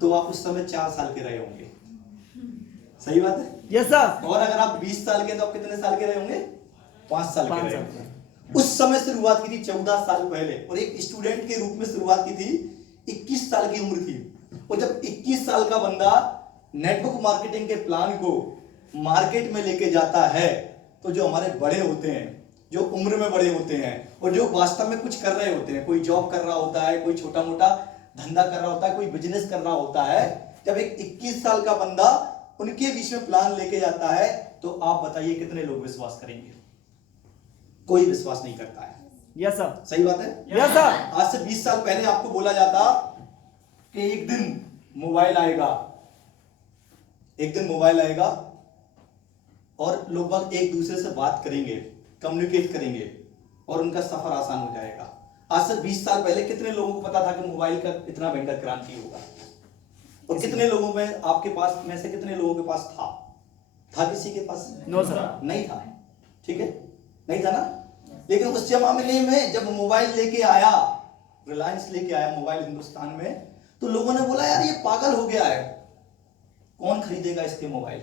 तो आप उस समय 4 साल के रहे होंगे। सही बात है? Yes sir. और अगर आप 20 साल के तो आप कितने साल के रहे होंगे? 5 साल के 5 रहे साल होंगे। उस समय शुरुआत की थी 14 साल पहले, और एक स्टूडेंट के रूप में शुरुआत की थी 21 साल की उम्र थी। और जब 21 साल का बंदा नेटवर्क मार्केटिंग के प्लान को मार्केट में लेके जाता है, तो जो हमारे बड़े होते हैं, जो उम्र में बड़े होते हैं और जो वास्तव में कुछ कर रहे होते हैं, कोई जॉब कर रहा होता है, कोई छोटा मोटा धंधा कर रहा होता है, कोई बिजनेस कर रहा होता है, जब एक 21 साल का बंदा उनके बीच में प्लान लेके जाता है, तो आप बताइए कितने लोग विश्वास करेंगे? कोई विश्वास नहीं करता है। Yes sir. सही बात है? Yes sir. आज से 20 साल पहले आपको बोला जाता कि एक दिन मोबाइल आएगा, एक दिन मोबाइल आएगा और लोग बाग एक दूसरे से बात करेंगे, कम्युनिकेट करेंगे और उनका सफर आसान हो जाएगा। आज से 20 साल पहले कितने लोगों को पता था कि मोबाइल का इतना भयंकर क्रांति होगा? और कितने लोगों में, आपके पास में से कितने लोगों के पास था किसी के पास? No sir. नहीं था। ठीक है, नहीं था ना। लेकिन उस जमाने में जब मोबाइल लेके आया, रिलायंस लेके आया मोबाइल हिंदुस्तान में, तो लोगों ने बोला यार ये पागल हो गया है, कौन खरीदेगा इसके मोबाइल,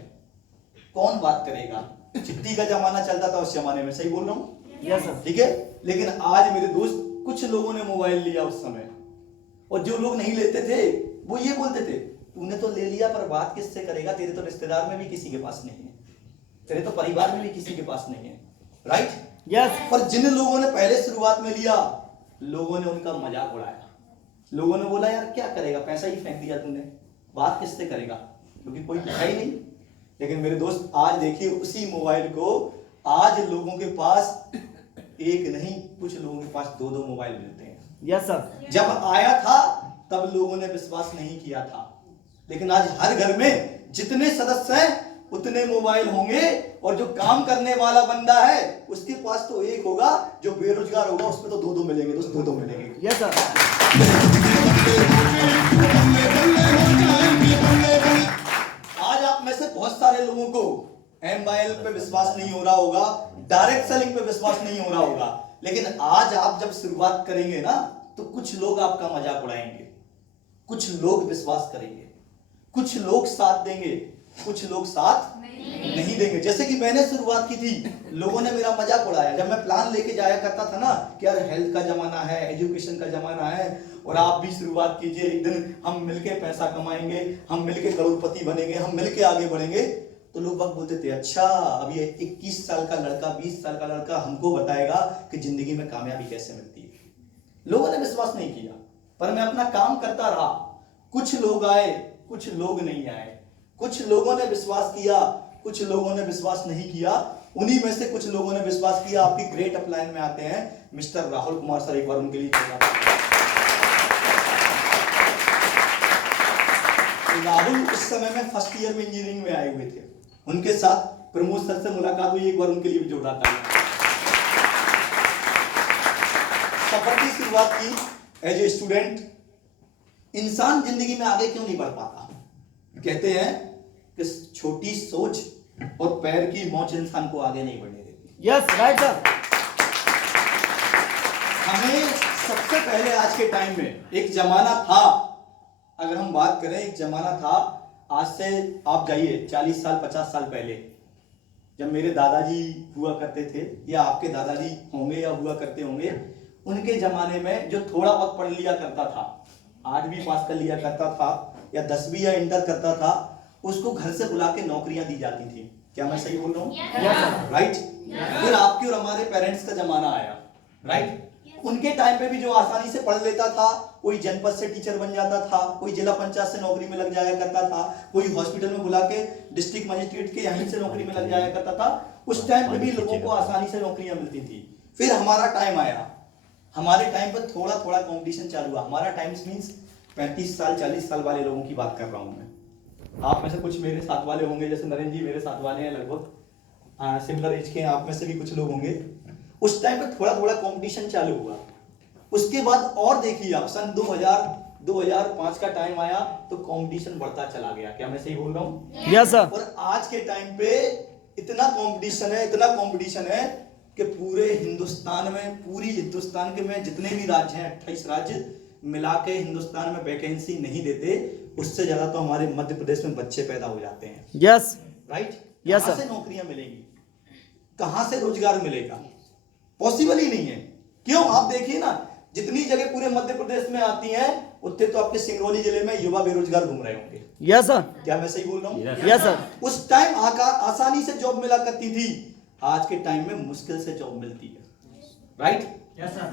कौन बात करेगा। चिट्ठी का जमाना चलता था उस जमाने में, सही बोल रहा हूँ? Yes sir. ठीक है। लेकिन आज मेरे दोस्त, कुछ लोगों ने मोबाइल लिया उस समय, और जो लोग नहीं लेते थे वो ये बोलते थे तूने तो ले लिया पर बात किससे करेगा, तेरे तो रिश्तेदार में भी किसी के पास नहीं है, तेरे तो परिवार में भी किसी के पास नहीं है। राइट? यस। और जिन लोगों ने पहले शुरुआत में लिया, लोगों ने उनका मजाक उड़ाया। लोगों ने बोला यार क्या करेगा, पैसा ही फेंक दिया तूने, बात किससे करेगा, क्योंकि कोई है ही नहीं। लेकिन मेरे दोस्त आज देखिए उसी मोबाइल को आज लोगों के पास एक नहीं, कुछ लोगों के पास 2-2 मोबाइल मिलते हैं। Yes sir. जब आया था तब लोगों ने विश्वास नहीं किया था, लेकिन आज हर घर में जितने सदस्य हैं उतने मोबाइल होंगे, और जो काम करने वाला बंदा है उसके पास तो एक होगा, जो बेरोजगार होगा उसमें तो 2-2 मिलेंगे, दोस्त 2-2 मिलेंगे। Yes sir. आज आप में से बहुत सारे लोगों को मोबाइल पे विश्वास नहीं हो रहा होगा, डायरेक्ट सेलिंग पे विश्वास नहीं हो रहा होगा, लेकिन आज आप जब शुरुआत करेंगे ना, तो कुछ लोग आपका मजाक उड़ाएंगे, कुछ लोग विश्वास करेंगे, कुछ लोग साथ देंगे, कुछ लोग साथ नहीं देंगे। जैसे कि मैंने शुरुआत की थी, लोगों ने मेरा मजाक उड़ाया जब मैं प्लान लेके जाया करता था ना कि यार हेल्थ का जमाना है, एजुकेशन का जमाना है, और आप भी शुरुआत कीजिए, एक दिन हम मिलके पैसा कमाएंगे, हम मिलके करोड़पति बनेंगे, हम मिलके आगे बढ़ेंगे। तो लोग बाग बोलते थे अच्छा अब ये 21 साल का लड़का, 20 साल का लड़का हमको बताएगा कि जिंदगी में कामयाबी कैसे मिलती है। लोगों ने विश्वास नहीं किया, पर मैं अपना काम करता रहा। कुछ लोग आए, कुछ लोग नहीं आए, कुछ लोगों ने विश्वास किया, कुछ लोगों ने विश्वास नहीं किया। उन्हीं में से कुछ लोगों ने विश्वास किया। आपकी ग्रेट अपलाइन में आते हैं मिस्टर राहुल कुमार सर, एक बार उनके लिए राहुल उस समय में फर्स्ट ईयर में इंजीनियरिंग में आए हुए थे, उनके साथ प्रमोद सर से मुलाकात हुई, एक बार उनके लिए भी जोरदार तालियां। सफर की शुरुआत की एज ए स्टूडेंट। इंसान जिंदगी में आगे क्यों नहीं बढ़ पाता? कहते हैं कि छोटी सोच और पैर की मोच इंसान को आगे नहीं बढ़ने देती। Yes right sir. हमें सबसे पहले आज के टाइम में एक जमाना था, अगर हम बात करें, एक जमाना था आज से आप जाइए 40 साल 50 साल पहले, जब मेरे दादाजी हुआ करते थे, या आपके दादाजी होंगे या हुआ करते होंगे, उनके जमाने में जो थोड़ा बहुत पढ़ लिया करता था, 8वीं पास कर लिया करता था या 10वीं या इंटर करता था, उसको घर से बुला के नौकरियां दी जाती थी। क्या मैं सही बोल रहा हूँ? राइट। फिर आपके और हमारे पेरेंट्स का जमाना आया, राइट। उनके टाइम पे भी जो आसानी से पढ़ लेता था, कोई जनपद से टीचर बन जाता था, कोई जिला पंचायत से नौकरी में लग जाया करता था, कोई हॉस्पिटल में बुला के डिस्ट्रिक्ट मजिस्ट्रेट के यहीं से नौकरी में लग जाया करता था। उस टाइम पे भी लोगों को आसानी से नौकरियां मिलती थी। फिर हमारा टाइम आया, हमारे टाइम पर थोड़ा थोड़ा कंपटीशन चालू हुआ। हमारा टाइम मींस 35 साल 40 साल वाले लोगों की बात कर रहा हूं मैं। आप में से कुछ मेरे साथ वाले होंगे, जैसे नरेंद्र जी मेरे साथ वाले हैं, लगभग सिमिलर एज के हैं, आप में से भी कुछ लोग होंगे। उस टाइम पे थोड़ा थोड़ा कंपटीशन चालू हुआ। उसके बाद और देखिए आप, सन 2005 का टाइम आया तो कंपटीशन बढ़ता चला गया। क्या मैं सही बोल रहा हूँ? Yes sir. और आज के टाइम पे इतना कंपटीशन है, इतना कंपटीशन है कि पूरे हिंदुस्तान में, पूरी हिंदुस्तान के में जितने भी राज्य हैं, 28 राज्य मिला के हिंदुस्तान में वैकेंसी नहीं देते, उससे ज्यादा तो हमारे मध्य प्रदेश में बच्चे पैदा हो जाते हैं। Yes right? Yes, कहाँ sir. से नौकरियां मिलेंगी, कहां से रोजगार मिलेगा? पॉसिबल ही नहीं है। क्यों? आप देखिए ना, जितनी जगह पूरे मध्य प्रदेश में आती हैं, उतने तो आपके सिंगरौली जिले में युवा बेरोजगार घूम रहे होंगे। यस सर, क्या मैं सही बोल रहा हूँ? यस सर, उस टाइम आसानी से जॉब मिला करती थी, आज के टाइम में मुश्किल से जॉब मिलती है। राइट?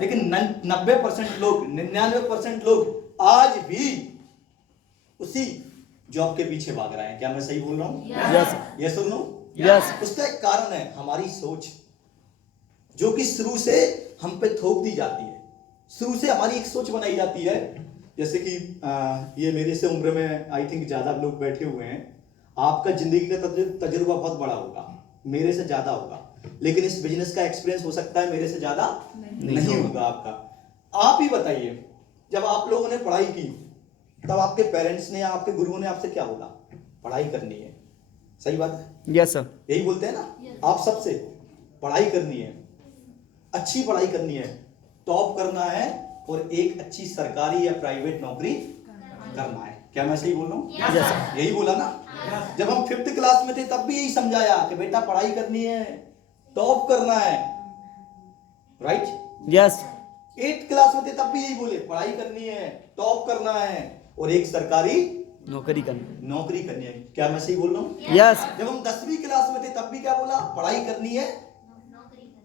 लेकिन 90% लोग, 99% लोग आज भी उसी जॉब के पीछे भाग रहे हैं। क्या मैं सही बोल रहा हूँ? यस सर, ये सुन लो। यस, उसका एक कारण है हमारी सोच, जो कि शुरू से हम पे थोप दी जाती है। शुरू से हमारी एक सोच बनाई जाती है। जैसे कि ये मेरे से उम्र में आई थिंक ज्यादा लोग बैठे हुए हैं, आपका जिंदगी का तजुर्बा बहुत बड़ा होगा, मेरे से ज्यादा होगा, लेकिन इस बिजनेस का एक्सपीरियंस हो सकता है मेरे से ज्यादा नहीं होगा आपका। आप ही बताइए, जब आप लोगों ने पढ़ाई की, तब आपके पेरेंट्स ने या आपके गुरुओं ने आपसे क्या बोला? पढ़ाई करनी है। सही बात है? यस सर, यही बोलते हैं ना आप सबसे, पढ़ाई करनी है, अच्छी पढ़ाई करनी है, टॉप करना है, और एक अच्छी सरकारी या प्राइवेट नौकरी करना है। क्या मैं सही बोल रहा हूँ? यस सर, यही बोला ना? जब हम 5th क्लास में थे तब भी यही समझाया कि बेटा पढ़ाई करनी है, टॉप करना है। राइट? यस, 8th क्लास में थे तब भी यही बोले, पढ़ाई करनी है, टॉप करना है, और एक सरकारी नौकरी करनी, नौकरी करनी है। क्या मैं सही बोल रहा हूँ? यस, जब हम 10वीं क्लास में थे तब भी क्या बोला? पढ़ाई करनी है,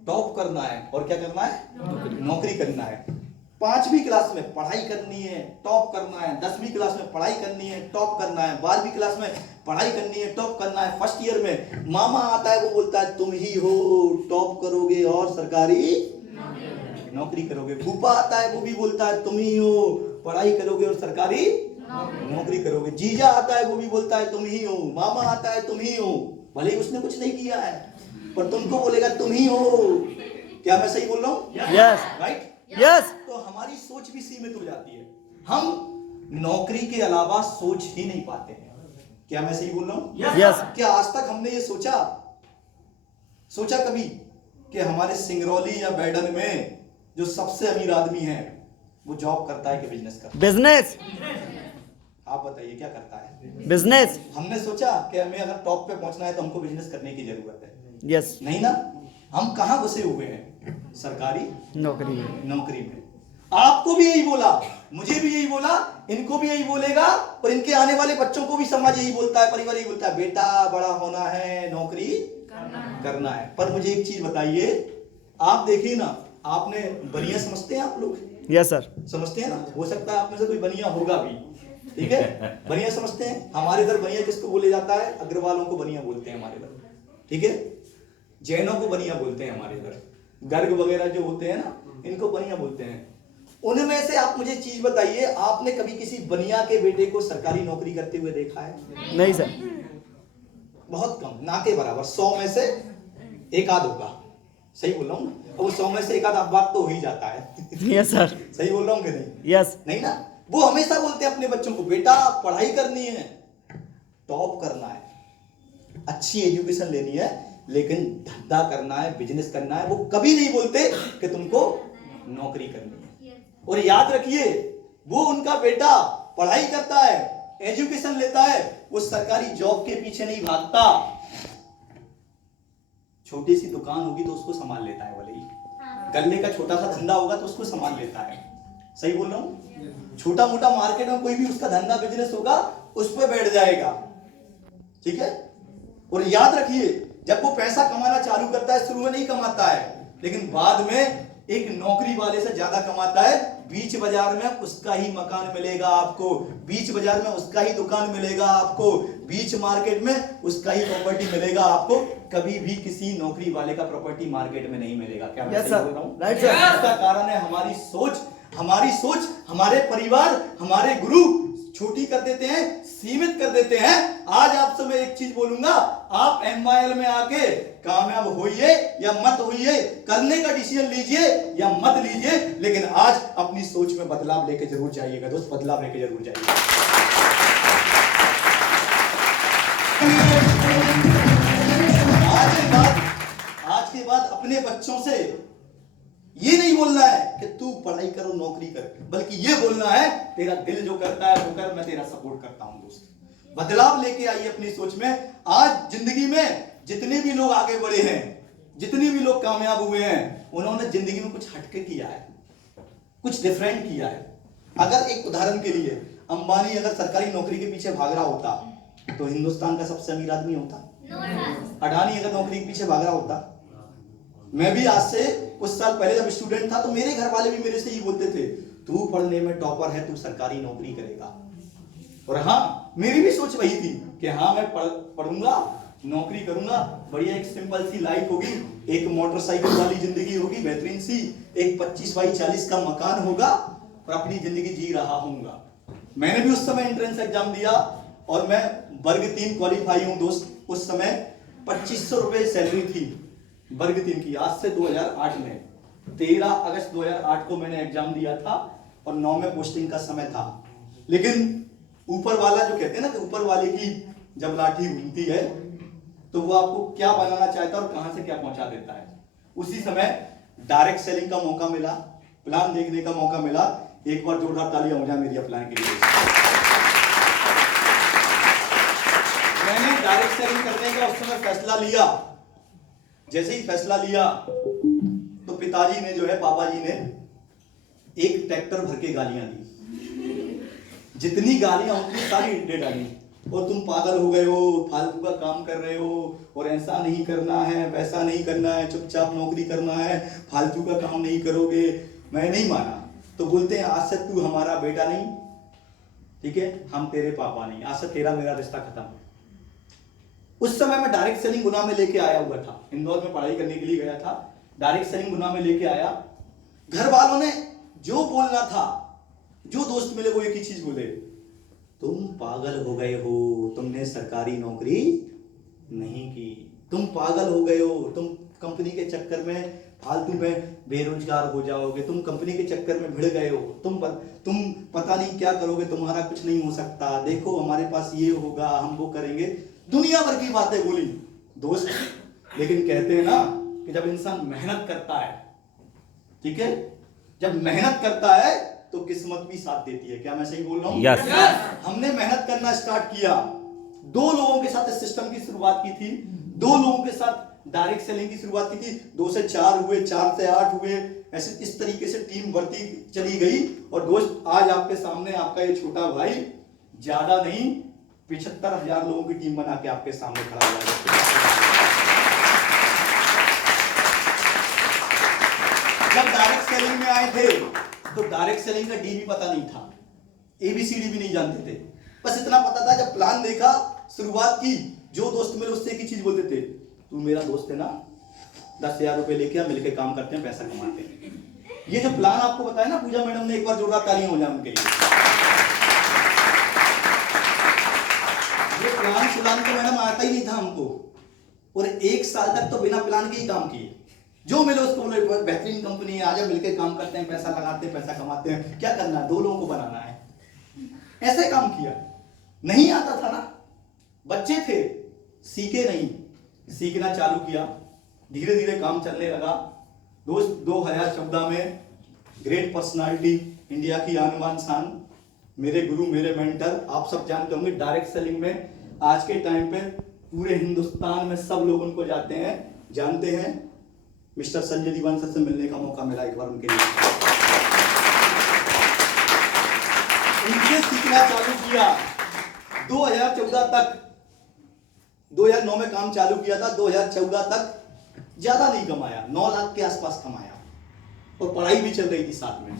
टॉप करना है, और क्या करना है? नौकरी करना है। 5वीं क्लास में पढ़ाई करनी है, टॉप करना है, 10वीं क्लास में पढ़ाई करनी है, टॉप करना है, 12वीं क्लास में पढ़ाई करनी है, टॉप करना है। फर्स्ट ईयर में मामा आता है, वो बोलता है तुम ही हो, टॉप करोगे और सरकारी नौकरी करोगे। फूफा आता है, वो भी बोलता है तुम ही हो, पढ़ाई करोगे और सरकारी नौकरी करोगे। जीजा आता है, वो भी बोलता है तुम ही हो। मामा आता है, तुम ही हो, भले ही उसने कुछ नहीं किया है, पर तुमको बोलेगा तुम ही हो। क्या मैं सही बोल रहा हूँ? Yes, right? यस, तो हमारी सोच भी सीमित हो जाती है, हम नौकरी के अलावा सोच ही नहीं पाते हैं। क्या मैं सही बोल रहा हूँ? यस, क्या आज तक हमने ये सोचा कभी कि हमारे सिंगरौली या बैडन में जो सबसे अमीर आदमी है, वो जॉब करता है कि बिजनेस करता है? बिजनेस, आप बताइए क्या करता है? बिजनेस, हमने सोचा कि हमें अगर टॉप पे पहुंचना है तो हमको बिजनेस करने की जरूरत है? यस, नहीं ना। हम कहां घुसे हुए हैं? सरकारी नौकरी, नौकरी में। आपको भी यही बोला, मुझे भी यही बोला, इनको भी यही बोलेगा, और इनके आने वाले बच्चों को भी समाज यही बोलता है, परिवार यही बोलता है, बेटा बड़ा होना है, नौकरी करना है। पर मुझे एक चीज बताइए, आप देखिए ना, आपने बनिया समझते हैं आप लोग? यस सर, समझते हैं ना? हो सकता है आप में से कोई बनिया होगा भी, ठीक है? बनिया समझते हैं। हमारे इधर बनिया किसको बोले जाता है? अग्रवालों को बनिया बोलते हैं हमारे इधर, ठीक है? जैनों को बनिया बोलते हैं हमारे इधर, गर्ग वगैरह जो होते हैं ना, इनको बनिया बोलते हैं। उनमें से आप मुझे चीज बताइए, आपने कभी किसी बनिया के बेटे को सरकारी नौकरी करते हुए देखा है? नहीं सर, बहुत कम, ना के बराबर। 100 में से एक आध होगा। सही बोल रहा हूँ ना? और वो 100 में से एक आध बात तो हो ही जाता है। यस सर, सही बोल रहा हूँ कि नहीं? यस, नहीं ना? वो हमेशा बोलते हैं अपने बच्चों को, बेटा पढ़ाई करनी है, टॉप करना है, अच्छी एजुकेशन लेनी है, लेकिन धंधा करना है, बिजनेस करना है। वो कभी नहीं बोलते कि तुमको नौकरी करनी है। और याद रखिए, वो उनका बेटा पढ़ाई करता है, एजुकेशन लेता है, वो सरकारी जॉब के पीछे नहीं भागता। छोटी सी दुकान होगी तो उसको संभाल लेता है, भले ही गन्ने का छोटा सा धंधा होगा तो उसको संभाल लेता है। सही बोल रहा हूं? छोटा मोटा मार्केट में कोई भी उसका धंधा बिजनेस होगा, उस पर बैठ जाएगा, ठीक है? और याद रखिए, जब वो पैसा कमाना चालू करता है, शुरू में नहीं कमाता है, लेकिन बाद में एक नौकरी वाले से ज्यादा कमाता है। बीच बाजार में उसका ही मकान मिलेगा आपको, बीच बाजार में उसका ही दुकान मिलेगा आपको, बीच मार्केट में उसका ही प्रॉपर्टी मिलेगा आपको। कभी भी किसी नौकरी वाले का प्रॉपर्टी मार्केट में नहीं मिलेगा। क्या मैं सही बोल रहा हूं? राइट सर, इसका कारण है हमारी सोच, हमारे परिवार, हमारे गुरु छोटी कर देते हैं, सीमित कर देते हैं। आज आपसे मैं एक चीज बोलूंगा, आप MYL में आके कामयाब होइए या मत होइए, करने का डिसीजन लीजिए या मत लीजिए, लेकिन आज अपनी सोच में बदलाव लेके जरूर जाइएगा दोस्त, बदलाव लेके जरूर जाइएगा। आज के बाद अपने बच्चों से ये नहीं बोलना है कि तू पढ़ाई करो नौकरी कर, बल्कि ये बोलना है तेरा दिल जो करता है वो कर, मैं तेरा सपोर्ट करता हूं दोस्त। बदलाव लेके आइए अपनी सोच में। आज जिंदगी में जितने भी लोग आगे बढ़े हैं, जितने भी लोग कामयाब हुए हैं, उन्होंने जिंदगी में कुछ हटके किया है, कुछ डिफरेंट किया है। अगर एक उदाहरण के लिए अंबानी अगर सरकारी नौकरी के पीछे भाग रहा होता तो हिंदुस्तान का सबसे अमीर आदमी होता। अडानी अगर नौकरी के पीछे भाग रहा होता। मैं भी आज से कुछ साल पहले जब स्टूडेंट था तो मेरे घर वाले भी मेरे से ये बोलते थे, तू पढ़ने में टॉपर है, तू सरकारी नौकरी करेगा। और हाँ, मेरी भी सोच वही थी कि हाँ मैं पढ़ूंगा, नौकरी करूंगा, बढ़िया एक सिंपल सी लाइफ होगी, एक मोटरसाइकिल वाली जिंदगी होगी बेहतरीन सी, एक 25x40 का मकान होगा और अपनी जिंदगी जी रहा हूंगा। मैंने भी उस समय एंट्रेंस एग्जाम दिया और मैं वर्ग 3 क्वालिफाई हूं दोस्त। उस समय 2500 रुपए सैलरी थी वर्ग 3 की। आज से 2008 में 13 अगस्त 2008 को मैंने एग्जाम दिया था और 9 में पोस्टिंग का समय था। लेकिन ऊपर वाला जो कहते हैं ना कि ऊपर वाले की जब लाठी घूमती है तो वो आपको क्या बनाना चाहता है और कहां से क्या पहुंचा देता है। उसी समय डायरेक्ट सेलिंग का मौका मिला, प्लान देखने का मौका मिला। एक बार जोरदार तालियां हो जाए मेरी प्लान के लिए। मैंने डायरेक्ट सेलिंग करने का उस समय फैसला लिया। जैसे ही फैसला लिया तो पिताजी ने जो है, पापा जी ने एक ट्रैक्टर भर के गालियां दी। जितनी गालियां उतनी सारी दे डाली। और तुम पागल हो गए हो, फालतू का काम कर रहे हो, और ऐसा नहीं करना है, वैसा नहीं करना है, चुपचाप नौकरी करना है, फालतू का काम नहीं करोगे। मैं नहीं माना। तो बोलते हैं आज से तू हमारा बेटा नहीं, ठीक है, हम तेरे पापा नहीं, आज से तेरा मेरा रिश्ता खत्म। उस समय मैं डायरेक्ट सेलिंग गुना में लेके आया हुआ था, इंदौर में पढ़ाई करने के लिए गया था। डायरेक्ट सेलिंग गुना में लेके आया। घर वालों ने जो बोलना था, जो दोस्त मिले वो एक ही चीज बोले, तुम पागल हो गए हो, तुमने सरकारी नौकरी नहीं की, तुम पागल हो गए हो, तुम कंपनी के चक्कर में फालतू में बेरोजगार हो जाओगे, तुम कंपनी के चक्कर में भिड़ गए हो, तुम पता नहीं क्या करोगे, तुम्हारा कुछ नहीं हो सकता, देखो हमारे पास ये होगा, हम वो करेंगे। दुनिया भर की बातें बोली दोस्त। लेकिन कहते हैं ना कि जब इंसान मेहनत करता है, ठीक है, जब मेहनत करता है तो किस्मत भी साथ देती है। क्या मैं सही बोल रहा हूं? Yes. हमने मेहनत करना स्टार्ट किया। 2 लोगों के साथ इस सिस्टम की शुरुआत की थी, 2 लोगों के साथ डायरेक्ट सेलिंग की शुरुआत की थी, 2 से 4 हुए, 4 से 8 हुए, ऐसे इस तरीके से टीम बढ़ती चली गई। और दोस्त आज आपके सामने आपका ये छोटा भाई ज्यादा नहीं 75,000 लोगों की टीम बना के आपके सामने खड़ा हुआ है। जब डायरेक्ट सेलिंग में आए थे तो डायरेक्ट सेलिंग का डी भी पता नहीं था, ABCD भी नहीं जानते थे। बस इतना पता था, जब प्लान देखा, शुरुआत की, जो दोस्त मिले उससे एक ही चीज बोलते थे, तू मेरा दोस्त है ना, 10,000 रुपए लेके आ, मिलके काम करते हैं, पैसा कमाते हैं। ये जो प्लान आपको बताया ना पूजा मैडम ने, एक बार जोरदार तालियां हो जाए उनके लिए। ये प्लान सुलान तो मैडम आता ही नहीं था हमको, और 1 साल तक तो बिना प्लान के ही काम किए। जो मिले उसको बोले बेहतरीन कंपनी है, आजा मिलके काम करते हैं, पैसा लगाते हैं, पैसा कमाते हैं, क्या करना है, 2 लोगों को बनाना है। ऐसे काम किया। नहीं आता था ना, बच्चे थे, सीखे नहीं, सीखना चालू किया, धीरे धीरे काम चलने लगा। दोस्त 2014 में ग्रेट पर्सनालिटी, इंडिया की आन बान शान, मेरे गुरु, मेरे मेंटर, आप सब जानते होंगे, डायरेक्ट सेलिंग में आज के टाइम पे पूरे हिंदुस्तान में सब लोग उनको जानते हैं। मिस्टर संजय दीवान सर से मिलने का मौका मिला एक बार उनके लिए। उनसे सीखना चालू किया 2014 तक। 2009 में काम चालू किया था, 2014 तक ज्यादा नहीं कमाया, 9 लाख के आसपास कमाया, और पढ़ाई भी चल रही थी साथ में।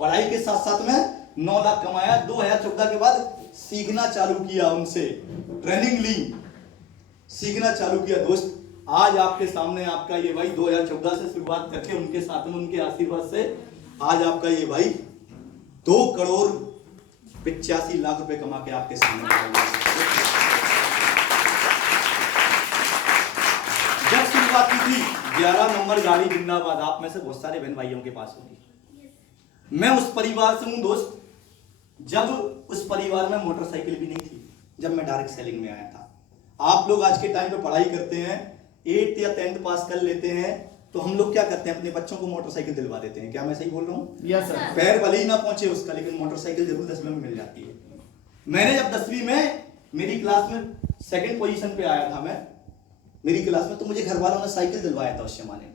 पढ़ाई के साथ साथ में 9 लाख कमाया। 2014 के बाद सीखना चालू किया, उनसे ट्रेनिंग ली, सीखना चालू किया। दोस्त आज आपके सामने आपका ये भाई 2014 से शुरुआत करके उनके साथ में, उनके आशीर्वाद से आज आपका ये भाई 2 करोड़ 85 लाख रुपए कमा के आपके सामने खड़ा हुआ है। जब शुरुआत की थी 11 नंबर गाड़ी जिंदाबाद, आप में से बहुत सारे बहन भाइयों के पास होगी। मैं उस परिवार से हूं दोस्त, जब उस परिवार में मोटरसाइकिल भी नहीं थी, जब मैं डायरेक्ट सेलिंग में आया था। आप लोग आज के टाइम पे पढ़ाई करते हैं, 8th या 10th पास कर लेते हैं, तो हम लोग क्या करते हैं, अपने बच्चों को मोटरसाइकिल दिलवा देते हैं। क्या मैं सही बोल रहा हूँ? Yes sir. पैर भले ही ना पहुंचे उसका, लेकिन मोटरसाइकिल जरूर 10वीं में मिल जाती है। मैंने जब 10वीं में मेरी क्लास में सेकंड पोजीशन पे आया था मैं मेरी क्लास में, तो मुझे घर वालों ने साइकिल दिलवाया था उस जमाने में।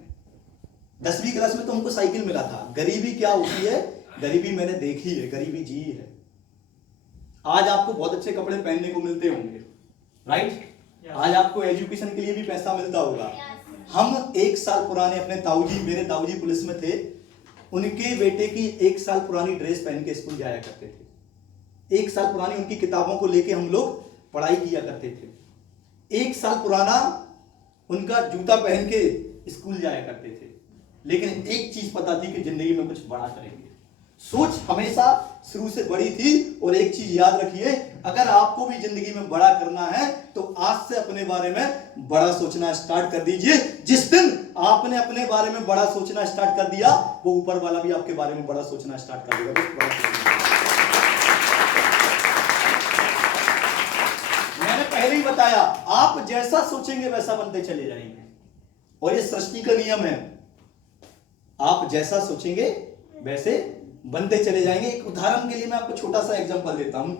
10वीं क्लास में तो हमको साइकिल मिला था। गरीबी क्या होती है, गरीबी मैंने देखी है, गरीबी जी है। आज आपको बहुत अच्छे कपड़े पहनने को मिलते होंगे, राइट? आज आपको एजुकेशन के लिए भी पैसा मिलता होगा। हम 1 साल पुराने अपने ताऊजी, मेरे ताऊजी पुलिस में थे, उनके बेटे की 1 साल पुरानी ड्रेस पहन के स्कूल जाया करते थे। 1 साल पुरानी उनकी किताबों को लेके हम लोग पढ़ाई किया करते थे। 1 साल पुराना उनका जूता पहन के स्कूल जाया करते थे। लेकिन एक चीज पता थी कि जिंदगी में कुछ बड़ा करेंगे। सोच हमेशा शुरू से बड़ी थी। और एक चीज याद रखिए, अगर आपको भी जिंदगी में बड़ा करना है तो आज से अपने बारे में बड़ा सोचना स्टार्ट कर दीजिए। जिस दिन आपने अपने बारे में बड़ा सोचना स्टार्ट कर दिया, वो ऊपर वाला भी आपके बारे में बड़ा सोचना स्टार्ट कर देगा। मैंने पहले ही बताया, आप जैसा सोचेंगे वैसा बनते चले जाएंगे, और ये सृष्टि का नियम है। आप जैसा सोचेंगे वैसे बनते चले जाएंगे। एक उदाहरण के लिए मैं आपको छोटा सा एग्जांपल देता हूं।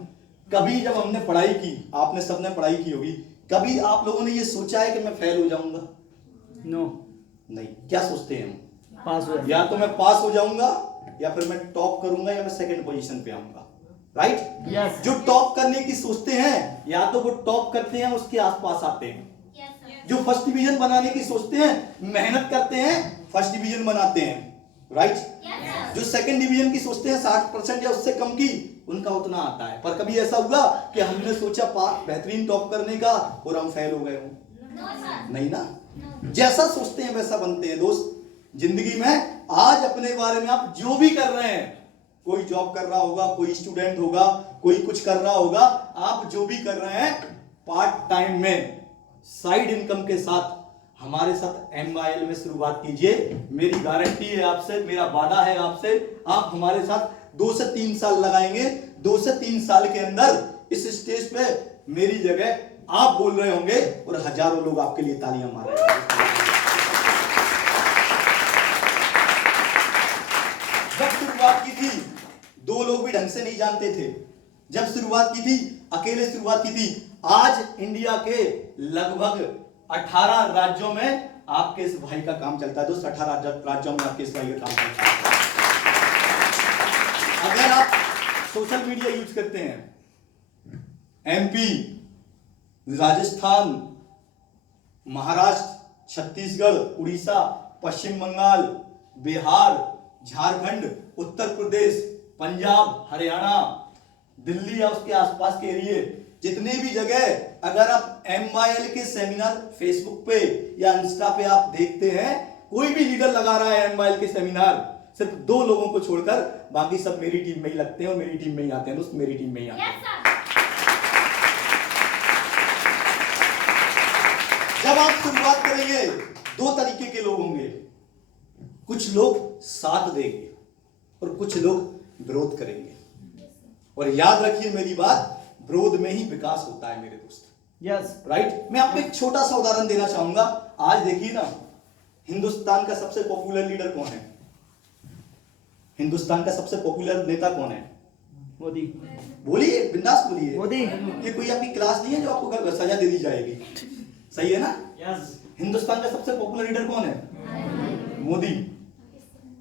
कभी जब हमने पढ़ाई की, आपने सबने पढ़ाई की होगी, कभी आप लोगों ने ये सोचा है कि मैं फेल हो जाऊंगा? नो। नहीं। क्या सोचते हैं हम? पास हो या तो मैं पास हो जाऊंगा, या फिर मैं टॉप करूंगा, या मैं सेकंड पोजीशन पे आऊंगा, राइट? यस। जो टॉप करने की सोचते हैं, या तो वो टॉप करते हैं, उसके आसपास आते हैं। जो फर्स्ट डिवीजन बनाने की सोचते हैं, मेहनत करते हैं, फर्स्ट डिवीजन बनाते हैं, राइट? जो सेकंड डिवीजन की सोचते हैं, 60% या उससे कम की, उनका उतना आता है। पर कभी ऐसा हुआ कि हमने सोचा बेहतरीन टॉप करने का और हम फेल हो गए हो? नहीं ना। जैसा सोचते हैं वैसा बनते हैं दोस्त। जिंदगी में आज अपने बारे में आप जो भी कर रहे हैं, कोई जॉब कर रहा होगा, कोई स्टूडेंट होगा, कोई कुछ कर रहा होगा, आप जो भी कर रहे हैं पार्ट टाइम में, साइड इनकम के साथ हमारे साथ MYL में शुरुआत कीजिए। मेरी गारंटी है आपसे, मेरा वादा है आपसे, आप हमारे साथ 2 से 3 साल लगाएंगे। 2 से 3 साल के अंदर इस स्टेज पे मेरी जगह आप बोल रहे होंगे और हजारों लोग आपके लिए तालियां मार रहे होंगे। जब शुरुआत की थी, 2 लोग भी ढंग से नहीं जानते थे। जब शुरुआत की थी, अकेले शुरुआत की थी। आज इंडिया के लगभग 18 राज्यों में आपके इस भाई का काम चलता है। दोस्त, 18 राज्यों में आपके इस भाई का काम चलता है। अगर आप सोशल मीडिया यूज करते हैं, MP, राजस्थान, महाराष्ट्र, छत्तीसगढ़, उड़ीसा, पश्चिम बंगाल, बिहार, झारखंड, उत्तर प्रदेश, पंजाब, हरियाणा, दिल्ली या उसके आसपास के एरिए, जितने भी जगह अगर आप MYL के सेमिनार फेसबुक पे या इंस्टा पे आप देखते हैं, कोई भी लीडर लगा रहा है MYL के सेमिनार, सिर्फ 2 लोगों को छोड़कर बाकी सब मेरी टीम में ही लगते हैं और मेरी टीम में ही आते हैं। दोस्त, मेरी टीम में ही आते हैं। जब आप शुरुआत करेंगे, 2 तरीके के लोग होंगे। कुछ लोग साथ देंगे और कुछ लोग विरोध करेंगे। और याद रखिए मेरी बात, विरोध में ही विकास होता है मेरे दोस्त। यस। राइट? मैं आपको एक छोटा सा उदाहरण देना चाहूंगा। आज देखिए ना, हिंदुस्तान का सबसे पॉपुलर लीडर कौन है? हिंदुस्तान का सबसे पॉपुलर नेता कौन है? मोदी। बोलिए, बिंदास बोलिए। मोदी। ये कोई आपकी क्लास नहीं है जो आपको घर सजा दे दी जाएगी। सही है ना? यस। हिंदुस्तान का सबसे पॉपुलर लीडर कौन है? मोदी।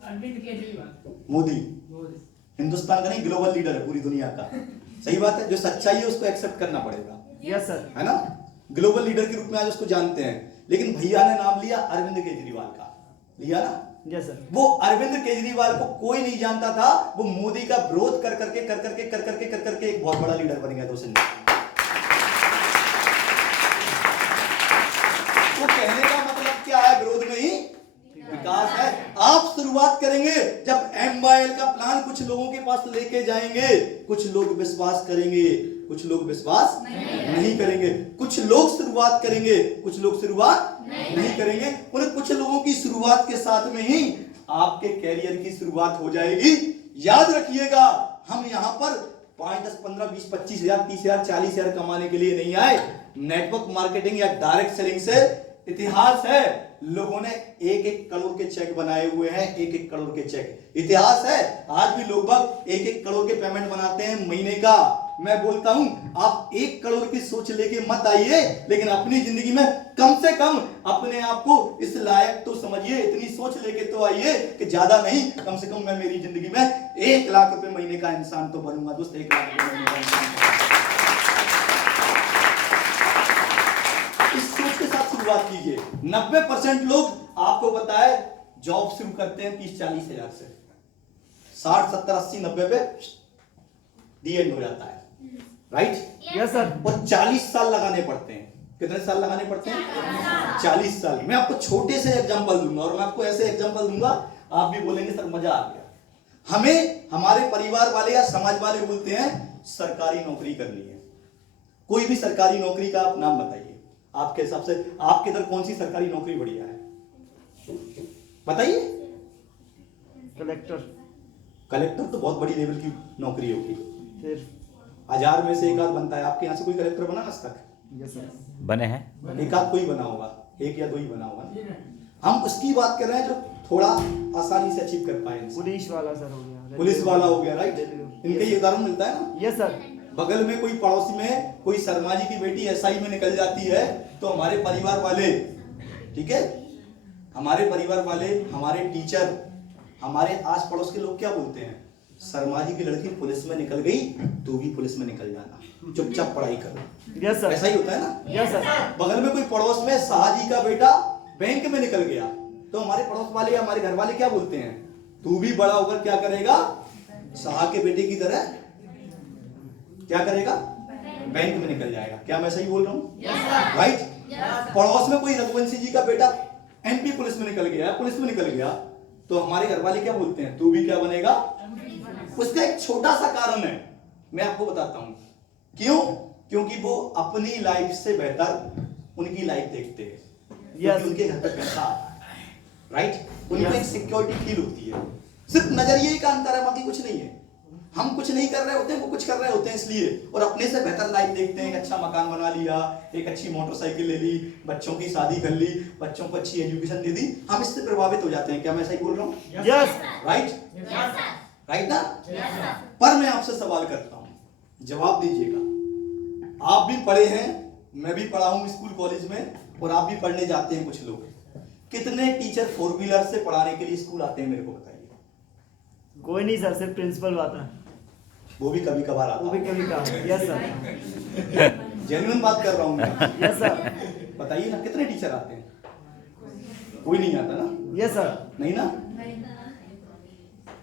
अरविंद केजरीवाल। मोदी हिंदुस्तान का नहीं, ग्लोबल लीडर है पूरी दुनिया का। सही बात है। जो सच्चाई है उसको एक्सेप्ट करना पड़ेगा। Yes sir. है ना? ग्लोबल लीडर के रूप में आज उसको जानते हैं। लेकिन भैया ने नाम लिया अरविंद केजरीवाल का, लिया ना? Yes sir. वो अरविंद केजरीवाल को कोई नहीं जानता था। वो मोदी का विरोध कर करके एक बहुत बड़ा लीडर बन गया। दोस्तों, तो कहने का मतलब क्या है? विरोध में ही विकास है। आप शुरुआत करेंगे जब MYL का प्लान कुछ लोगों के पास लेके जाएंगे। कुछ लोग विश्वास करेंगे, कुछ लोग विश्वास नहीं करेंगे। कुछ लोग शुरुआत करेंगे, कुछ लोग शुरुआत नहीं करेंगे। उन कुछ लोगों की शुरुआत के साथ में ही आपके कैरियर की शुरुआत हो जाएगी। याद रखिएगा, हम यहां पर 5, 10, 15, 20, 25 हजार, 30 हजार, 40 हजार कमाने के लिए नहीं आए। नेटवर्क मार्केटिंग या डायरेक्ट सेलिंग से इतिहास है, लोगों ने 1-1 करोड़ के चेक बनाए हुए हैं, 1-1 करोड़ के चेक। इतिहास है, आज भी लोग बाग 1-1 करोड़ के पेमेंट बनाते हैं महीने का। मैं बोलता हूं आप 1 करोड़ की सोच लेके मत आइए, लेकिन अपनी जिंदगी में कम से कम अपने आप को इस लायक तो समझिए, इतनी सोच लेके तो आइए कि ज्यादा नहीं, कम से कम मैं मेरी जिंदगी में 1 लाख रुपए महीने का इंसान तो बनूंगा दोस्त, 1 लाख रुपए महीने का इंसान। इस सोच के साथ शुरुआत कीजिए। 90% लोग आपको पता है जॉब शुरू करते हैं 30-40 हजार से, 60, 70, 80, 90 पे दी एंड हो जाता है, राइट? Yes sir. और 40 साल लगाने पड़ते हैं। कितने साल लगाने पड़ते हैं? 40 साल। मैं आपको छोटे से एग्जांपल दूंगा और मैं आपको ऐसे एग्जांपल दूंगा, आप भी बोलेंगे सर मजा आ गया। हमें हमारे परिवार वाले या समाज वाले बोलते हैं सरकारी नौकरी करनी है। कोई भी सरकारी नौकरी का आप नाम बताइए, आपके हिसाब से आपके इधर कौन सी सरकारी नौकरी बढ़िया है, बताइए। कलेक्टर। कलेक्टर तो बहुत बड़ी लेवल की नौकरी होगी, फिर 1000 में से एक आध बनता है। आपके यहाँ से कोई कलेक्टर बना आज तक? Yes sir. बने हैं, एक आध कोई बना होगा, 1 या 2 ही बना होगा। हम उसकी बात कर रहे हैं जो थोड़ा आसानी से अचीव कर पाए। पुलिस वाला सर हो गया, पुलिस वाला हो गया, राइट? इनके ये उदाहरण मिलता है ना। Yes sir. बगल में कोई पड़ोसी में कोई शर्मा जी की बेटी एसआई में निकल जाती है तो हमारे परिवार वाले, ठीक है, हमारे परिवार वाले, हमारे टीचर, हमारे आस पड़ोस के लोग क्या बोलते हैं? शर्मा जी की लड़की पुलिस में निकल गई, तू भी पुलिस में निकल जाना, चुपचाप पढ़ाई कर। Yes sir. ऐसा ही होता है ना। Yes sir. बगल में कोई पड़ोस में शाह जी का बेटा बैंक में निकल गया तो हमारे पड़ोस वाले या हमारे घर वाले क्या बोलते हैं? तू भी बड़ा होकर क्या करेगा? शाह के बेटे की तरह क्या करेगा? बैंक में निकल जाएगा। क्या मैं सही बोल रहा हूँ? राइट? पड़ोस में कोई रघुवंशी जी का बेटा एमपी पुलिस में निकल गया, पुलिस में निकल गया तो हमारे घर वाले क्या बोलते हैं? तू भी क्या बनेगा? उसका एक छोटा सा कारण है, मैं आपको बताता हूं क्यों। क्योंकि वो अपनी लाइफ से बेहतर उनकी लाइफ देखते हैं, क्योंकि उनके घर पे पैसा आता है, राइट? उनको एक सिक्योरिटी फील होती है। सिर्फ नजरिए का अंतर है, बाकी कुछ नहीं है। हम कुछ नहीं कर रहे होते हैं, वो कुछ कर रहे होते हैं इसलिए, और अपने से बेहतर लाइफ देखते हैं। एक अच्छा मकान बना लिया, एक अच्छी मोटरसाइकिल ले ली, बच्चों की शादी कर ली, बच्चों को अच्छी एजुकेशन दे दी, हम इससे प्रभावित हो जाते हैं। क्या मैं सही बोल रहा हूँ? यस। राइट? राइट ना? पर मैं आपसे सवाल करता हूं, जवाब दीजिएगा। आप भी पढ़े हैं, मैं भी पढ़ा हूं स्कूल कॉलेज में, और आप भी पढ़ने जाते हैं कुछ लोग। कितने टीचर 4 व्हीलर से पढ़ाने के लिए स्कूल आते हैं, मेरे को बताइए? कोई नहीं सर, सिर्फ प्रिंसिपल आता है, वो भी कभी कभार आता वो भी है। कभी का। Yes sir. जेन्युइन बात कर रहा हूं मैं। Yes sir. बताइए ना, कितने टीचर आते हैं? कोई नहीं आता ना? Yes sir. नहीं ना?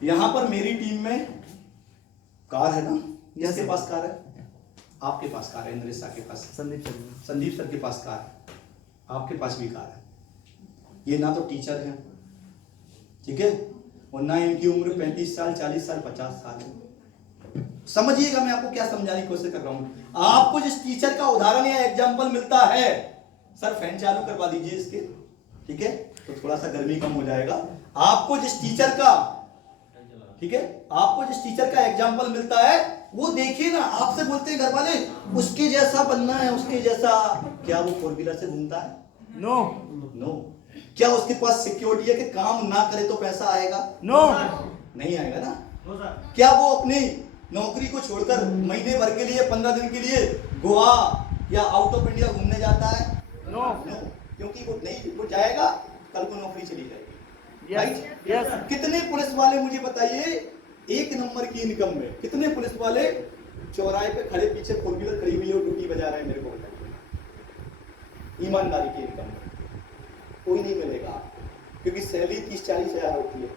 यहां पर मेरी टीम में कार है ना? किसके पास कार है? आपके पास कार है, इंद्रेश सर के पास, संदीप सर। संदीप सर के पास कार है, आपके पास भी कार है। ये ना तो टीचर हैं, ठीक है, और ना इनकी उम्र 35 साल, 40 साल, 50 साल है। समझिएगा मैं आपको क्या समझाने की कोशिश कर रहा हूं। आपको जिस टीचर का उदाहरण या एग्जाम्पल मिलता है, सर फैन चालू करवा दीजिए इसके, ठीक है, तो थोड़ा सा गर्मी कम हो जाएगा। आपको जिस टीचर का, ठीक है, आपको जिस टीचर का एग्जाम्पल मिलता है वो देखिए ना, आपसे बोलते हैं घर वाले उसके जैसा बनना है, उसके जैसा। क्या वो 4 व्हीलर से घूमता है? नो। नो। क्या उसके पास सिक्योरिटी है कि काम ना करे तो पैसा आएगा? नो। नहीं आएगा ना। क्या वो अपनी नौकरी को छोड़कर महीने भर के लिए, 15 दिन के लिए गोवा या आउट ऑफ इंडिया घूमने जाता है? नो। नो, क्योंकि वो नहीं, वो जाएगा कल को नौकरी चली जाएगी, राइट? यस। कितने पुलिस वाले मुझे बताइए 1 नंबर की इनकम में, कितने पुलिस वाले चौराहे पे खड़े, पीछे 4 व्हीलर खड़ी हुई है और ड्यूटी बजा रहे हैं, मेरे को बताइए। ईमानदारी की इनकम में कोई नहीं मिलेगा, क्योंकि सैलरी 30-40 हजार होती है।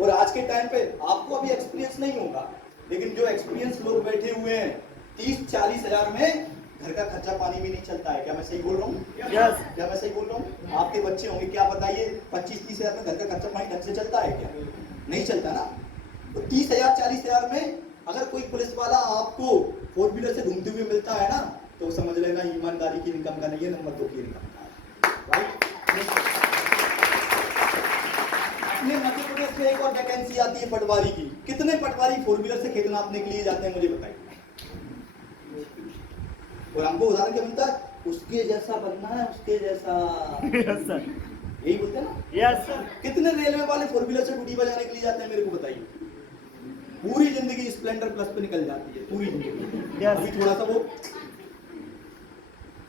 और आज के टाइम पे आपको अभी एक्सपीरियंस नहीं होगा, लेकिन जो एक्सपीरियंस लोग बैठे हुए हैं 30-40 हजार में घर का खर्चा पानी भी नहीं चलता है। क्या मैं सही बोल रहा हूँ? यस। क्या मैं सही बोल रहा हूँ? आपके बच्चे होंगे, क्या बताइए, 25-30 हजार में घर का खर्चा पानी ढंग से चलता है क्या? नहीं चलता ना। तो 30 हजार 40 हजार में अगर कोई पुलिस वाला आपको 4 व्हीलर से घूमते हुए मिलता है ना, तो समझ लेना ईमानदारी की इनकम का नहीं है, नंबर 2 की इनकम का है, राइट? अपने मध्य प्रदेश में एक और वैकेंसी आती है पटवारी की। कितने पटवारी 4 व्हीलर से खेत नापने के लिए जाते हैं, मुझे बताइए। और हमको उदाहरण क्या मिलता है? उसके जैसा बनना है, उसके जैसा। यस सर, यही बोलते हैं ना। यस सर, कितने रेलवे वाले फोर व्हीलर से टूटी बजाने के लिए जाते हैं, मेरे को बताइए। पूरी जिंदगी स्प्लेंडर प्लस पे निकल जाती है, पूरी जिंदगी। Yes. अभी थोड़ा सा वो,